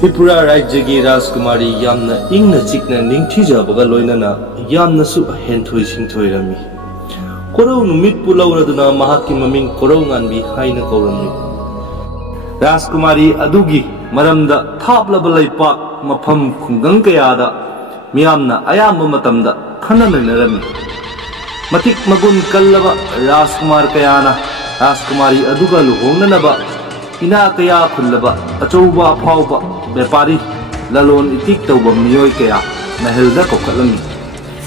Tripura Rajyagi Rajkumari yamna ingna chikna ningthijabaga loinana yamnasu henthoi singthoirami. Korau numit pu lauraduna mahakki maming korau nganbi haina kauramni. Rajkumari adugi maramda thaplaba laipak mafam khunggang kayada miyamna ayamba matamda khananarami. Matik magun kallaba Rajkumar kayana Rajkumari aduga luhongnanaba ina kaya khullaba achouba phauba bepari lalon itik tauba miyoi kaya nahelda kokhalami.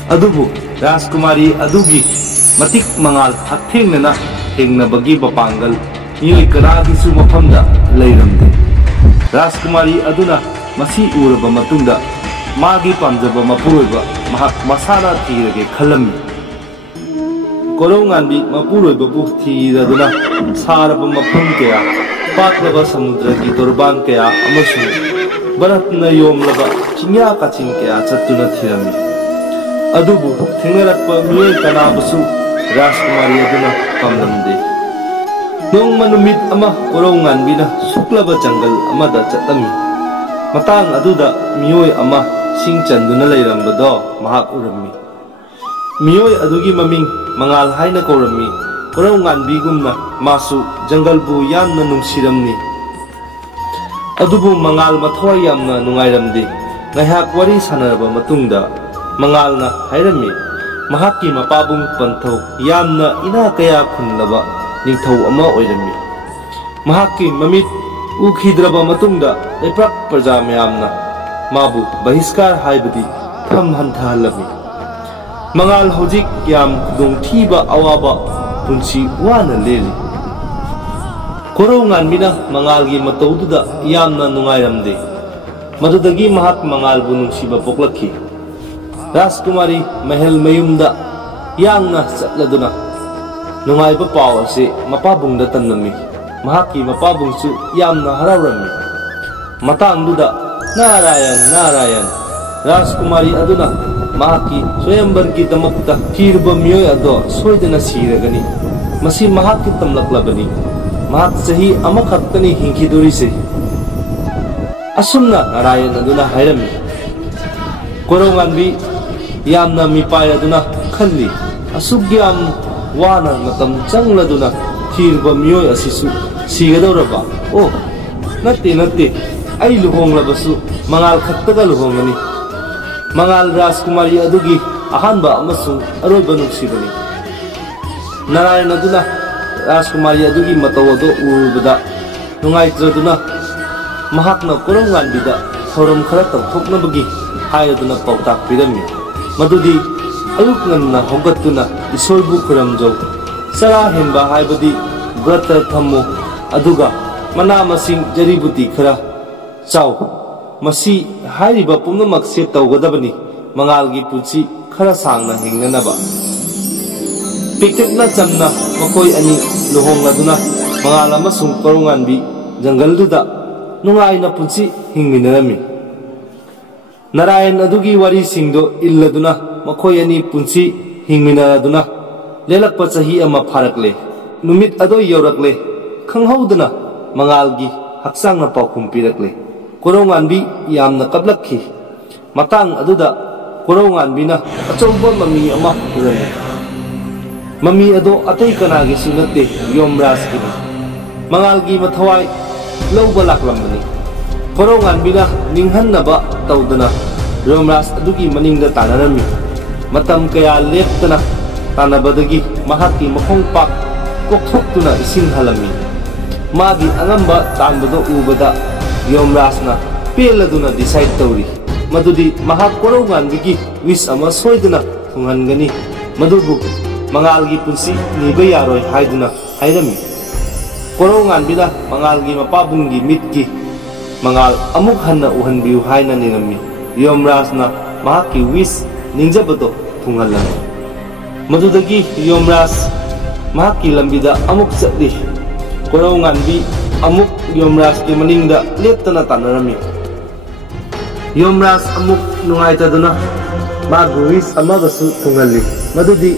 Adubu Rajkumari adugi matik mangal hakthengnana hengnabagi bapangal miyoi kanagisu mafamda leiramde. Rajkumari aduna masi uraba matungda magi pamjaba mapuroiba mahak masana thirage khalami. Korau nganbi mapuroibabu thiraduna saraba mafam kaya patlaba samudragi dorban kaya amasung baratna yomlaba chingya kachin kaya chattuna thirami. Adubu thengarakpa miyoi kanabusu Rajkumari aduna pamlamde. Nongma numit ama korau nganbina suklaba jangal amada chatlami. Matang aduda miyoi ama sing chanduna leirambado mahak urami. Miyoi adugi maming mangal haina kaurami. Korau nganbigumna masu jangalbu yamna nungsiramni. Adubu mangal mathwai yamna nungairamdi. Ngahak wari sanaraba matungda mangalna hairami. Mahakki mapabung panthau yamna ina kaya khunlaba ningthau ama oirami. Mahakki mamit ukhidraba matungda leprak praja mayamna mabu bahiskar haibadi tham hanthalami. Mangal hojik yam dongthiba awaba punsi wana leli. Korau nganbina mangalgi mataududa yamna nungairamde. Madudagi mahak mangalbu nungsiba poklakhi. Rajkumari mahel mayumda yangna chatladuna nungaiba paw ase mapabungda tanami. Mahakki mapabungsu yamna haraurami. Matangduda Narayan Narayan Rajkumari aduna mahakki swayambargi damakta thirba miyoi ado soidana siragani. Masi mahakki tamlaklabani. Mahak sahi amakhaktani hingkidorise. Asumna Narayan aduna hairami. Korau nganbi yamna mipay aduna khalli asugyam wana matam changladuna thirba miyoi asisu sigadoraba. Oh natte ay luhonglabasu mangal khaktaga luhongani. Mangal Rajkumari adugi ahanba amasung aroiba nuksibani. Narayan aduna Rajkumari adugi matau ado urubada nungaitraduna mahakna korau nganbida thorom khara tawthoknabagi hayaduna pautak pirami. Madudi ayuk nganna hogattuna isorbu khuramjau sara henba haibadi brata thammo aduga mana masing jaributi khara chau. Masi hairiba pumnamak se tawgadabani mangalgi punsi khara sangna hingnanaba. Piktekna chamna makoi ani luhongladuna mangal amasung korau nganbi jangalduda nungaina punsi hingminarami. Narayan adugi wari singdo illaduna makoi ani punsi hingminaraduna lelakpa chahi ama pharakle. Numit ado yaurakle khanghauduna mangalgi haksangna paukhum pirakle. Korau nganbi yamna kablakhi. Matang aduda korau nganbina achouba mami ama urami. Mami ado atai kanagi sunatte Yomrajgini. Mangalgi mathawai lauba laklambani. Korau nganbina ninghannaba tawdana Yomraj adugi maningda tanarami. Matam kaya leptana tanabadagi mahakki makhongpak kokthokduna ising halami. Magi angamba tanbado ubada Yomrajna peladuna decide tawri. Madudi mahak korau nganbigi wish ama soidana thunghangani. Madubu mangalgi punsi niba yaroi haiduna hairami. Korau nganbina mangalgi mapabunggi mitki mangal amuk hanna uhanbiu haina nirami. Yomrajna mahakki wish ningjabado thunghallami. Madudagi Yomraj mahakki lambida amuk chatli. Korau nganbi amuk Yomrajki maningda leptana tanarami. Yomraj amuk nungaitaduna magu wish amagasu thunghalli. Madudi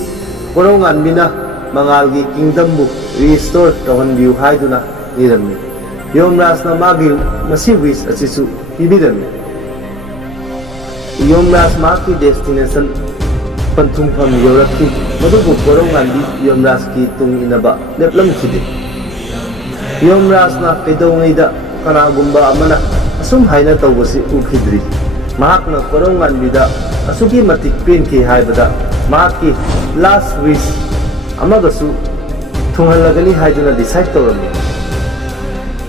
korau nganbina mangalgi kingdombu restore tawhanbiu haiduna nirami. Yomrajna magi masi wish asisu pibirami. Yomraj mahakki destination panthungpham yaurakki madubu Koronganbi Yomraj ki tung inaba leplamkhide. Yomraj na kaidongaida kanagumba amana asum haina tawbasi ukhidri. Mahakna Koronganbida asuki matik penki haibada mahakki last wish amagasu thunghallagani haiduna decide tawrami.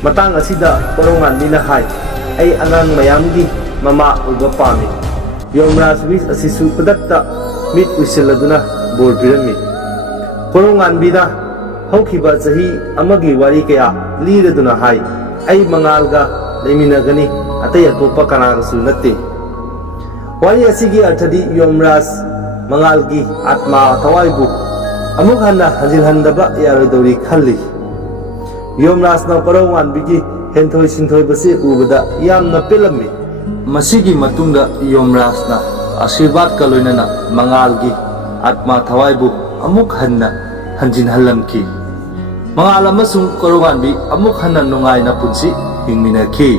Matang asida Koronganbina hai ai angang mayamgi mama uba pami. Yomraj wish asisu padakta mit usiladuna bor pirami. Koronganbina haukiba chahi amagi wari kaya liraduna hai ai mangalga leiminagani atai atopa kanagasu natte. Wari asigi arthadi Yomraj mangalgi atma thawaibu amuk hanna hajilhandaba yarodori khalli. Yomraj na Koronganbigi henthoi sinthoi basi ubada yamna pelami. Masigi matungda Yomraj na Ashirwad ka loinana mangalgi atma thawaibu amuk hanna hanjinhallamki. Mangal amasung Koronganbi amuk hanna nungai na punsi hingminaki.